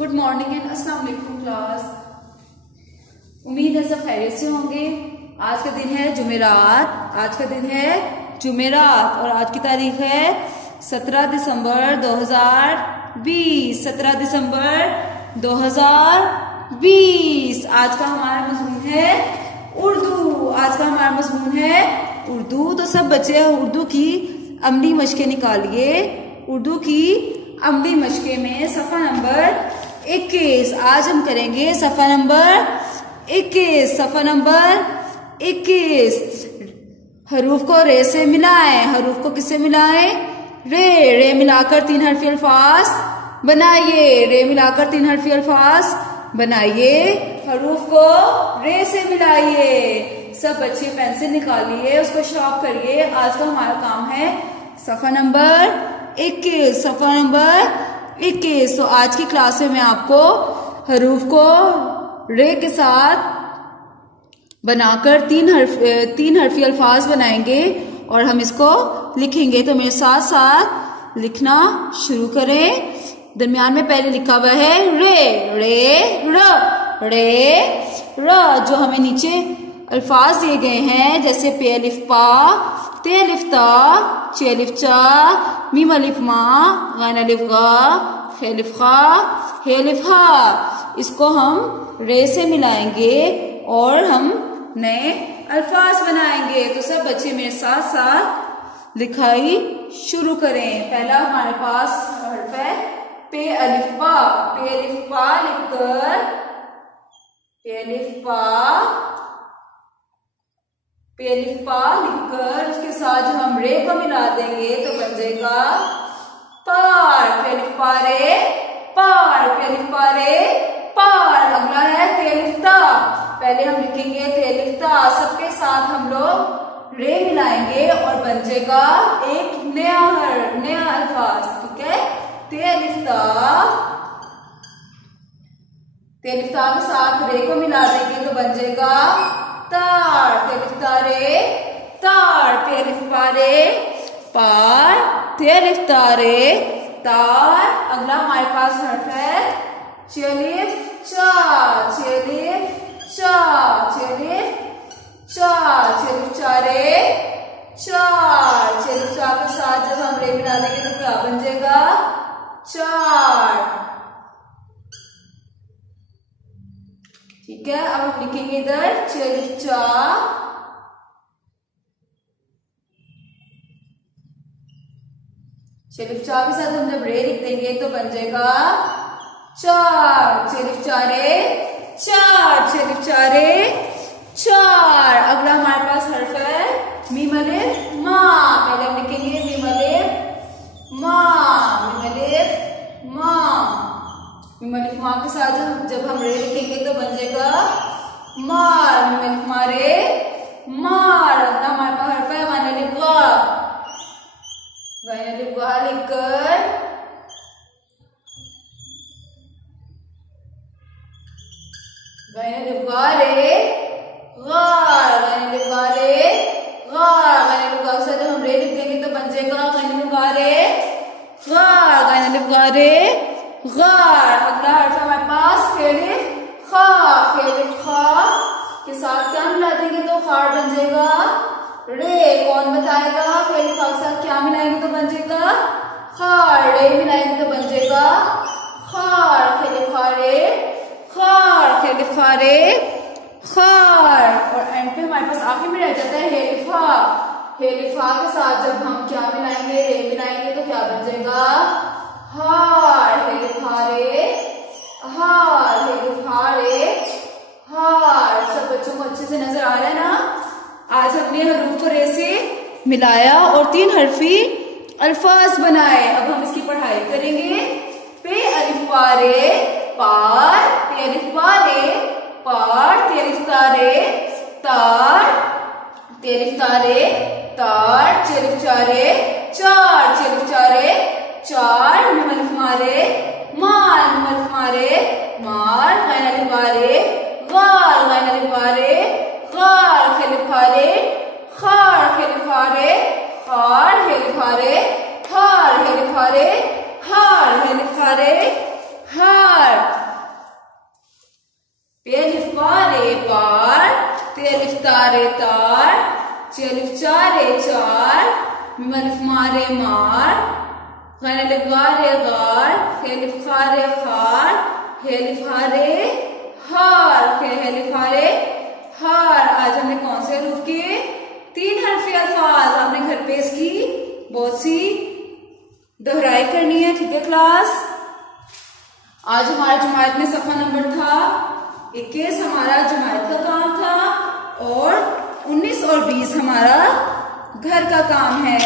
Good morning and अस्सलाम वालेकुम class. उम्मीद है सब खैरियत से होंगे। आज का दिन है जुमेरात। और आज की तारीख है 17 दिसंबर 2020। 17 दिसंबर 2020। आज का हमारा मजमून है उर्दू। तो सब बच्चे उर्दू की अमली मशकें निकालिए। उर्दू की अमली मशके में सफ़ा नंबर 21। आज हम करेंगे सफ़ा नंबर 21। हरूफ को रे से मिलाएं। हरूफ को किससे मिलाएं? रे मिलाकर 3 हरफी अल्फाज बनाइए। हरूफ को रे से मिलाइए। सब बच्चे पेंसिल निकालिए, उसको शार्प करिए। आज का हमारा काम है सफ़ा नंबर 21। तो आज की क्लास में मैं आपको हरूफ को रे के साथ बनाकर 3 हरफी अल्फाज बनाएंगे और हम इसको लिखेंगे। तो मेरे साथ साथ लिखना शुरू करें। दरमियान में पहले लिखा हुआ है रे र। जो हमें नीचे अल्फाज दिए गए हैं जैसे पे अलिफ पा, ते अलिफ ता, चे अलिफ चा, मीम अलिफ मा, गैन अलिफ गा, खे अलिफ खा, हे अलिफ हा। इसको हम रे से मिलाएंगे और हम नए अल्फाज बनाएंगे। तो सब बच्चे मेरे साथ साथ लिखाई शुरू करें। पहला हमारे पास हर्फ है पे अलिफ पा। पे अलिफ पा लिखकर उसके साथ जो हम रे को मिला देंगे तो बन जाएगा पार। पे अलिफ पा रे पार। अगला है ते अलिफ ता। पहले हम लिखेंगे ते अलिफ ता। सबके साथ हम लोग रे मिलाएंगे और बन जाएगा एक नया अल्फाज। ठीक है, ते अलिफ ता के साथ रे को मिला देंगे तो बन जाएगा तार। ते अलिफ ता रे तार। पे अलिफ पा रे पार। ते अलिफ ता रे तार। अगला हमारे पास हर्फ है चे अलिफ चा। चे अलिफ चा रे चार। चे अलिफ चा के साथ जब हम रे मिला देंगे तो क्या बन जाएगा? चार। ठीक है, अब हम लिखेंगे इधर चे अलिफ चा के साथ हम जब रे लिख देंगे तो बन जाएगा चार। चे अलिफ चा रे चार। अगला हमारे पास हर्फ है मीम अलिफ मा। पहले हम लिखेंगे मीम अलिफ मा के साथ जब हम रे लिखेंगे तो बन जाएगा मार। मीम अलिफ मारे मार। अगला हमारे पास हर्फ है गैन अलिफ गा लिखकर गैन अलिफ गा रे गार। गैन अलिफ गा के साथ जब हम रे लिख देंगे तो बन जाएगा गैन अलिफ गा रे गार। अगला हर्फ हमारे पास खे अलिफ खा के साथ क्या मिला देंगे तो खार बन जाएगा रे। कौन बताएगा? खे अलिफ खा के साथ क्या मिलाएंगे तो बन जाएगा खार। रे मिलाएंगे तो बन जाएगा खार। खे अलिफ खा रे खार। और एंड पे हमारे पास आखिर में रह जाता है हे अलिफ हा के साथ जब हम क्या मिलाएंगे? रे मिलाएंगे तो क्या बन जाएगा हार। हे अलिफ हा रे हार। सब बच्चों को अच्छे से नजर आ रहा है ना? आज हमने हरूफ को रे से मिलाया और 3 हरफी अल्फाज बनाए। अब हम इसकी पढ़ाई करेंगे। पे अलिफ पा रे पार। पे अलिफ पा रे पार। ते अलिफ ता रे तार। ते अलिफ ता रे तार। चे अलिफ चा रे चार। चे अलिफ चा रे चार। मीम अलिफ मारे मार। मीम अलिफ मारे मार। गैन अलिफ गा रे गार। गैन अलिफ गा रे गार। खे अलिफ खा रे खार। खे अलिफ खा रे खार। हे अलिफ खा रे हार। हे अलिफ खा रे हार। हे अलिफ खा रे हार। फारे पार, ते अलिफ तारे तार, चे अलिफ चारे चार, मीम अलिफ मारे मार, गैन अलिफ गारे गार, खे अलिफ खारे खार, हे अलिफ हारे हार, खे अलिफ हारे हार। आज हमने कौन से हरूफ किए? 3 हरफी अल्फाज। आपने घर पे इसकी बहुत सी दोहराई करनी है, ठीक है क्लास। आज हमारा जमायत में सफा नंबर था 21 हमारा जमायत का काम था, और 19 और 20 हमारा घर का काम है।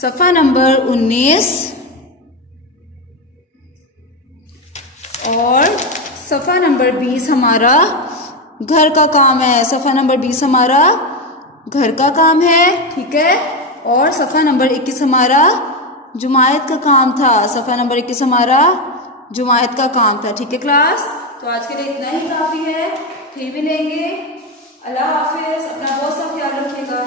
सफा नंबर 19 और सफा नंबर 20 हमारा घर का काम है। सफा नंबर 20 हमारा घर का काम है, ठीक है। और सफा नंबर 21 हमारा जुमायत का काम था। सफा नंबर 21 हमारा जुमायत का काम था, ठीक है क्लास। तो आज के लिए इतना ही काफी है, फिर भी लेंगे। अल्लाह हाफिज, अपना बहुत सा ख्याल रखिएगा।